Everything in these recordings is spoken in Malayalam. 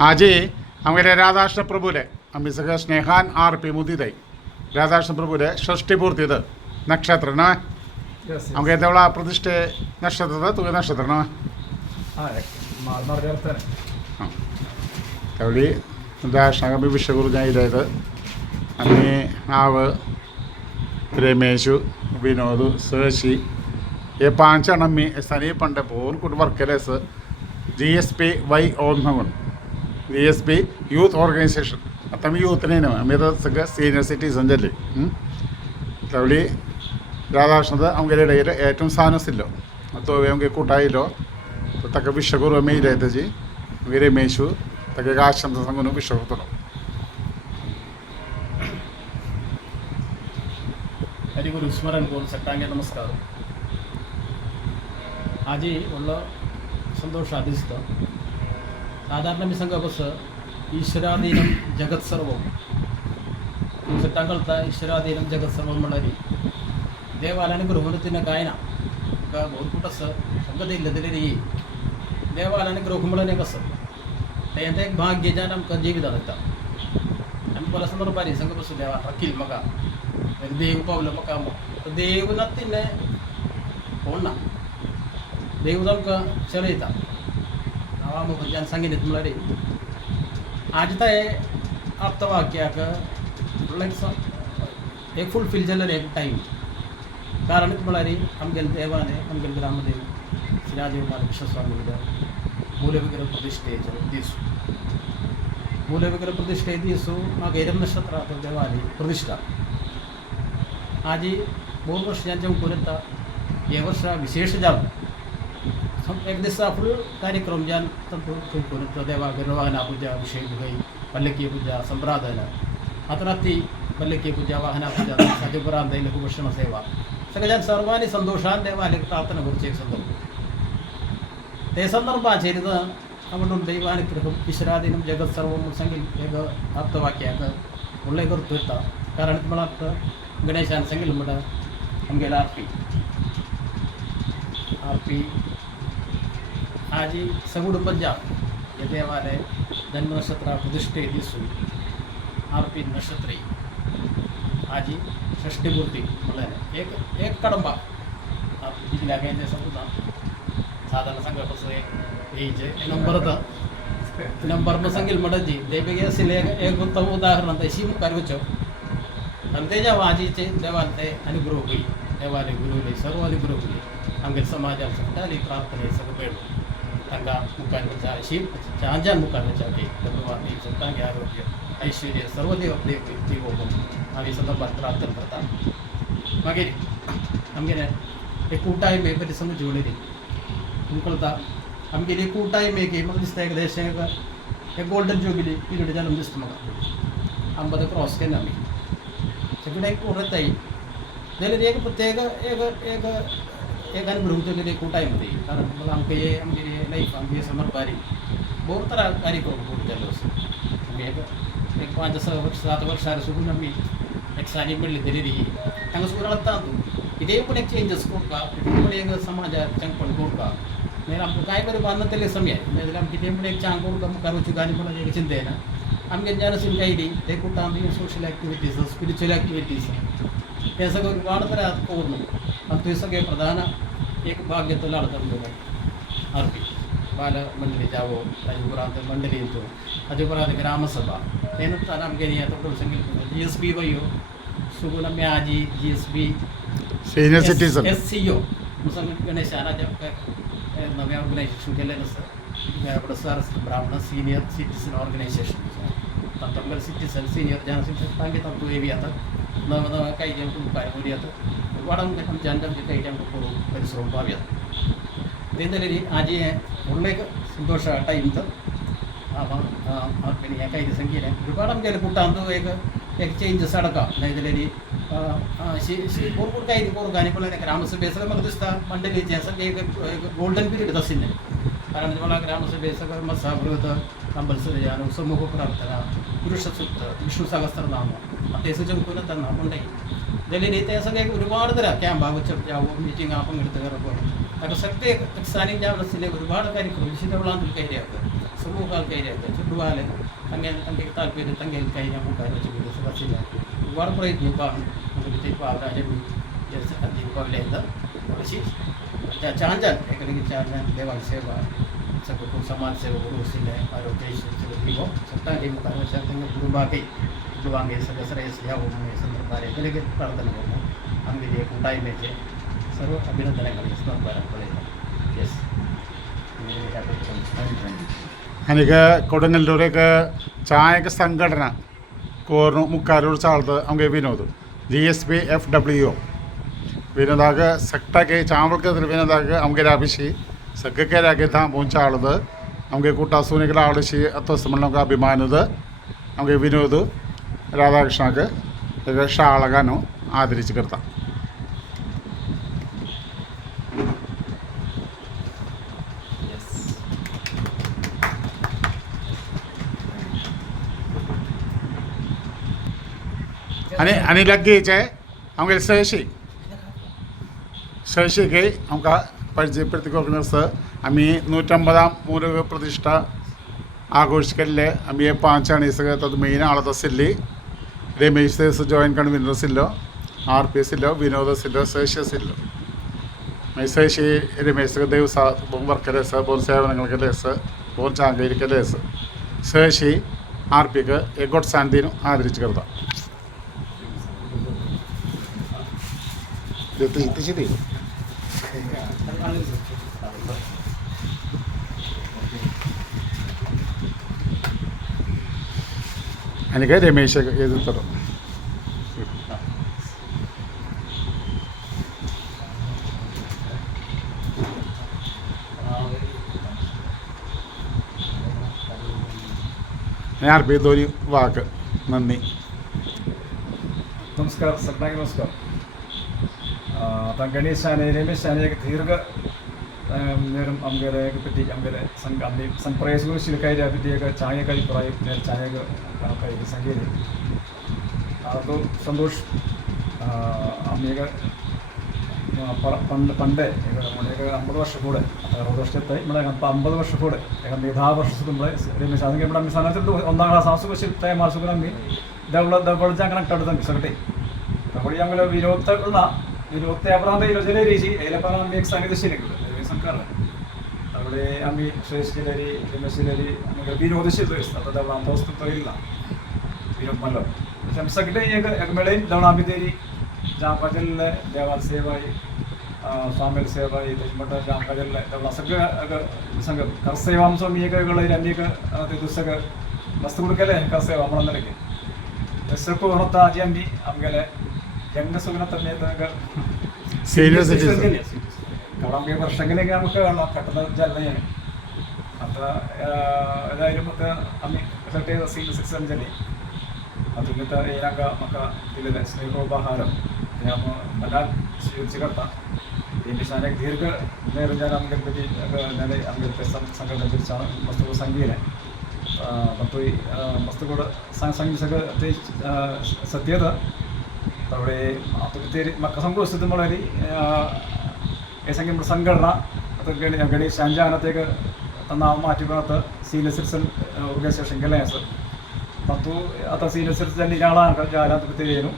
आजी आमगेले राधाकृष्ण प्रभुले आम्ही सगळं स्नेहान RP मुदीताई राधाकृष्ण प्रभुले षष्टी पूर्ती नक्षत्र ना आमगे देवळा प्रतिष्ठे नक्षत्र तुगे नक्षत्र ना त्यावेळी दर्शनाक आमी विश्वगुरू जाय इदायत आमी हांव रमेश विनोद सशी हे 5 जाण आमी स्थानीय पंडे पोवन कुठे वर्क केले आसा GSPY ओन म्हणून GSP യൂത്ത് ഓർഗനൈസേഷൻ आता आमी യൂത്തിനേനു आमी आतां सगळे സീനിയർ സിറ്റിസൺ जाली त्यावेळी राधाकृष्ण आमगेले इडयले ഏറ്റവും सानसिल्लो तो आमगे कुटायलो ताका विश्वगुरू आमी इदाय ताजी आमगे रमेशू ताका एक आश्रम सांगून विश्व करतलो हरिगुरु स्मरण करून सगळ्यांगे नमस्कार. आजी व्हडलो संतोष दिसता. साधारण मी सांगप कसं ईश्वराधीनम जगत सर्व सगळ्यांक कळटा ईश्वराधीनम जगत सर्व म्हणल्यार देवालयाने गृहमतीनं काय ना का बहुत कुठं असं सगळं दिलं तरी देवालयाने गृह म्हणून कसं तें एक भाग्य ज्यान आमकां जिवित जाता आमी परत संदर्भारी सांगप कसं देवा वकील म्हाका देव पावलो म्हाका तर देव ना तिने कोण ना देव आमकां चलयता हांव आमकां ज्यान सांगितलें म्हळ्यार आज ते आप्तवाक्याक लायक एक फुलफील जालें एक टायम कारण म्हळ्यार आमगेले देवाने आमगेले ग्रामदेव श्री राजीव बालकृष्ण स्वामी मूलविग्रह प्रतिष्ठेचो दीस मूलविग्रह प्रतिष्ठे दीस मागीर नक्षत्र देवाली प्रतिष्ठा आजी 2 वर्ष ज्यांचे उकून येता हे वर्ष विशेष जालो एक दिसा फुल कार्यक्रम ज्यान उकून येता देवा वाहना पूजा अभिषेक गई पल्लकी पूजा संप्रादन आता रात्री पल्लकी पूजा वाहना पूजा साजेपुरान दैल लघुभूषण सेवा सगळ्यां सर्वांनी संतोषान देवाले प्रार्थना करचे एक संदर्भ ते संदर्भाचेर म्हणून दैवानुग्रहम ईश्वराधीनम जगत सर्व म्हणून सांगितलं एक आप्तवाक्याक उल्लेख करतो येता कारण मला गणेशान सांगितलं म्हणटा आमगेले RP आजी सगुड पंजाब हे देवालय जन्म नक्षत्र प्रतिष्ठे दिसू RP नक्षत्री आजी षष्टी मूर्ती म्हणल्यार एक कडंबा जिल्ह्याक ते समजा साधारण सांगप कसं एक नंबर होता नंबर मग सांगेल म्हणटा जी त्यापैकी असेल एक उत्तम उदाहरण अशी मुखार वचो आणि तेज्या आजीचे देवान ते अनुग्रह होई देवाले गुरुले सर्व अनुग्रह होई आमगे समाजाक सगळ्यांनी प्रार्थने सगळं मेळून तांकां मुखार वचा अशी ज्यान मुखार वचा की भगवान सगळ्यांगे आरोग्य ऐश्वर्य सर्व देव आमी संदर्भात प्रार्थना करता. मागीर आमगेले एक कुटाय मे बरी समज उलयली तुमकां कळटा आमगेली कुटाय मे की म्हाका दिसता एक देशाक एक गोल्डन जुबिली पिरियड जालो दिसता म्हाका आमी बरें क्रॉस केला आमी सगळे एक उरताय जाल्यार एक प्रत्येक एक एक अनुभव केले कुटायमध्ये कारण मला आमकां हे आमगे लायफ आमगे समर्पारी बहुत तरा कार्यक्रम करून जालो आमी एक 5-7 वर्सां सुकून आमी एक सानी मेळ्ळी तरी तांकां सुकून लागता कितेंय पूण एक चेंजीस करपाक पूण एक समाजाक चांगपण करपाक मागीर आमकां कांय बरें बांदना तेले समय नाजाल्यार आमी कितेंय पूण एक चांग करून मुखार वचूंक आनी कोणाची एक चिंता येना आमगे ज्ञानशील गायडी ते करता आमी सोशल एक्टिविटीज स्पिरिच्युअल एक्टिविटीज हे सगळं वाड तरी करून आनी थंय सगळे प्रधान एक भाग घेतलो लाडतो RP बाल मंडळी जावो ताजे उपरांत मंडळी येतो ताजे उपरांत ग्रामसभा ते नंतर आमगेली टोटल सांगितलं GSPY सुगून आमी आजी GSP सिनियर सिटीजन SCO गणेशान नवें ऑर्गनायझेशन केलेलं आसा सर ब्राह्मण सिनियर सिटीजन ऑर्गनायझेशन तांकां सिटीजन सिनियर ज्यान तांगे तांकां येवी आता नवं काही जे मुखार उडी आता वाडोवन आमच्या आमचे काही जे आमकां करूंक परिश्रम पावयात ते जाल्यार आजी हें व्हडलो एक संतोश टायम तर RPनी हें काही दिसांनी केलें रुपार आमगेले कुटांत एक चेंज सडका नाजाल्यार भरपूर काही करूंक आनी कोणाक ग्रामसभे सगळें म्हाका दिसता मंडळीचें सगळें एक गोल्डन पिरियड आशिल्लें कारण मला ग्रामसभे सगळें मत्साव्रत कंपल्सरी समूह प्रार्थना पुरुष सूक्त विष्णू सहस्त्रनाम ते सगळें करून तेन्ना पूण जाल्यार ते सगळे ഒരുപാട് തരം ക്യാമ്പ് വെച്ച് മിറ്റിംഗ് പങ്കെടുത്ത് आता सत्य स्थानिक ज्या असलेले ഒരുപാട് കാര്യങ്ങൾ വിശദമുള്ളതിൽ കൈരയാക്കുക സമൂഹങ്ങൾ കൈരയാക്കുക ചുറ്റുപാട് തങ്ങൾ താല്പര്യം തങ്ങൾ കൈരാ മുക്കാൽ വെച്ച് സുരക്ഷിത ഒരുപാട് പ്രയത്നിപ്പാണ് നമുക്ക് ഇപ്പോൾ അവരാജൻ അതിപ്പവലേത് പക്ഷേ चांजन एक चांजन देवाल सेवा सबको समाज सेवा गुरु सिले आरोग्य से दिवो सत्ता के मुकाबले से तंग गुरुबाके गुरुबांगे सदस्य सेवा में संदर्भारे के प्रार्थना करना हमके लिए कुटाई में से सर्व अभिनंदन करें इस बार पड़ेगा यस എനിക്ക് കൊടുങ്ങല്ലൂരേക്ക് ചായക സംഘടന കോർണു മുക്കാലൂർ ചാളത്ത് നമുക്ക് വിനോദ് GSP-FWO विनोदाग सक्टा के चावल के विनोदाग हमके राबिशी सग के रागे था पहुँचाड़द हमके कुटा सोने के आड़शी अतो समलों का अभिमान हमके विनोद राधाकृष्ण के शाळगानो आदरिच करता आणि लगे हमके ശശിക്ക് നമുക്ക് പരിചയപ്പെടുത്തിക്കൊടുക്കുന്ന സർ അമ്മി 150 മൂലക പ്രതിഷ്ഠ ആഘോഷിക്കലിലെ അമ്മിയെ 5 അണീസക തത് മെയിൻ ആളതസില്ലേ രമേശ് സേസ് ജോയിൻറ്റ് കൺവീനർസില്ലോ RPSില്ലോ വിനോദസില്ലോ ശേഷ്യസില്ലോ ശേഷി രമേശ് ദിവസ വർക്കലെ സർ ബോർ സേവനങ്ങൾക്കല്ലേ സർ ബോർ ചാങ്കയിരിക്കല്ലേ സർ ശേഷി RPക്ക് എഗോട്ട് ശാന്തിനും ആദരിച്ചു കരുതാം ശരി എനിക്ക് രമേശ് എതിർത്തോ ഞാൻ ഒരു വാക്ക് നന്ദി नमस्कार सगळ्यांना नमस्कार आता गणेश आणि रमेश आणि एक दीर्घ നേരം അമ്മയുടെ പറ്റി അമ്മയുടെ അമ്മ സംപ്രേഷണ കാര്യം പറ്റി ചായ അഭിപ്രായം ഞാൻ ചായ കണക്കായി സംഖ്യയിൽ അത് സന്തോഷ് അമ്മയൊക്കെ പണ്ട് നമ്മളൊക്കെ 50 വർഷം കൂടെ 60 വർഷത്തെ ഇവിടെ 50 വർഷം കൂടെ ಮೇಧಾ ವರ್ಷದ ರಮೇಶ್ ಅದಕ್ಕೆ ಮೇಡಮ್ ಸಂಗತಿ 1ാം ಕ್ಲಾಸ್ ಆಸುಗತೆ ಮಾಸುಗ ನಮ್ಮಿ ದವಳ ಕನೆಕ್ಟ್ ಆಡ್ದಂಗೆ ಸಗಟೆ ತಗೊಳ್ಳಿ ಆಮೇಲೆ विरोध अपराध योजना रही है आम्ही एक सांगितलं सरकार त्यामुळे आम्ही श्रेष्ठ केलेली रमेश केलेली विनोद शिकतोय आता आमचा वस्तू तो येईल ना विनोद म्हणलं सगळे एक मिळेल जाऊन आम्ही तरी जामकाजल देवाल सेवा आहे स्वामील सेवा आहे त्याच्यामध्ये जामकाजल तेवढा सगळं संघ करसेवा आमचं मी एक आणि एक ते दुसरं मस्त कुठं केलं आहे करसेवा म्हणून की तसं कोण होता आजी आम्ही आमगेले यंग സുഗുണത്തന്നെ സീനിയർ कारण वर्षांगेले നമുക്ക് പെട്ടെന്ന് ജലനയാണ് आता ഏതായാലും ഒക്കെ आम्ही सीनियर सिटीजन झाली तुम्ही तर येणारा म्हाका दिलेले स्नेहोपहार मला स्वीकृती करता तेमी एक दीर्घ निरंजन आमगे पती आमगे संघटनेचे मस्त सांगितले पण तो मस्त गोड सांगितलं सगळं ते सत्य त्यामुळे आता ते म्हाका सांगू वस्तू म्हळ्यार हे सांगे संघटना आता गणेश यांच्या हातात एक नाव माറ്റിಕೊಂಡು आता सीनियर सिटीजन ऑर्गनायझेशन केलें आसा तातूंत आता सीनियर सिटीजन ज्या भितर येवन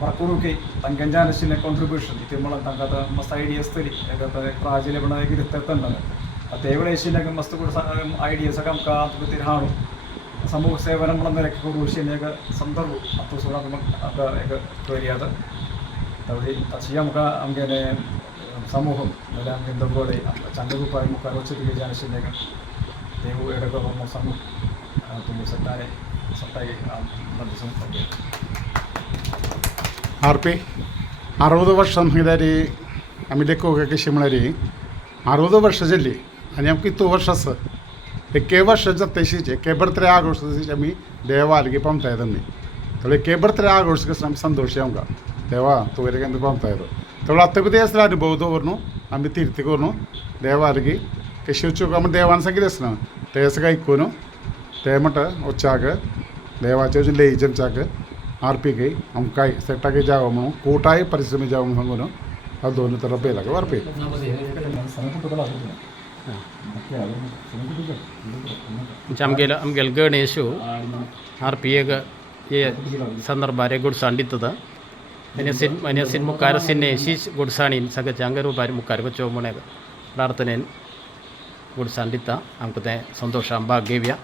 म्हाका करूं की तांच्यांच्यान आशिल्लें कॉन्ट्रिब्युशन ते म्हणून तांकां आतां मस्त आयडिया आसतली एक प्राजिलेपणां एक तेन्ना आता हे वेळेस आशिल्लें मस्त करून आयडिया सगळं आमकां भितर हाडून समूह सेवन म्हणून एक करू एक संदर्भ आता सुद्धा मग आता एक करूयात त्यावेळी ताची आमकां आमगेले समूह नाल्यार आमगे दगोडे चांगले रुपाय मुखार वचत तेजे आशिल्ले देव एडको समूह तुमी सट्टाय RP 60 वर्षां म्हणल्यारी आमी लेखोक कशी म्हळ्यारी 60 वर्षां जाल्ली आनी आमकां इतू वर्ष आसा एके वर्षाच्या तेशीचे एके बर्थडे आघोषित आम्ही देवा अलगी पंपता आम्ही थोडे एके बर्थडे आघोषित आम्ही संतोष आमकां देवा तुगेले आमी पंपता थोडं आत्ता कितें आसलें अनुभव दवरून आमी तीर्थ करून देवा अलगी कशी वचूंक आमी देवान सांगितलें आसना ते सगळें आयकून ते म्हणटा वच्चाक देवाचे लेईजनच्याक RPक आमकां सेक्टाक जावं म्हणून कोटाय परिश्रमी जावं म्हणून दोन्ही तर पेला वर पे आमगेल गणेशु RP ये संदर्भारे गुडसांडितद मनियसिन मुखार सिन्ने शीश गुडसाणीन सगळं चांगरू बारी मुखार को चोमणे प्रार्थनेन गुडसांडिता आमको ते संतोष भाग्यव्या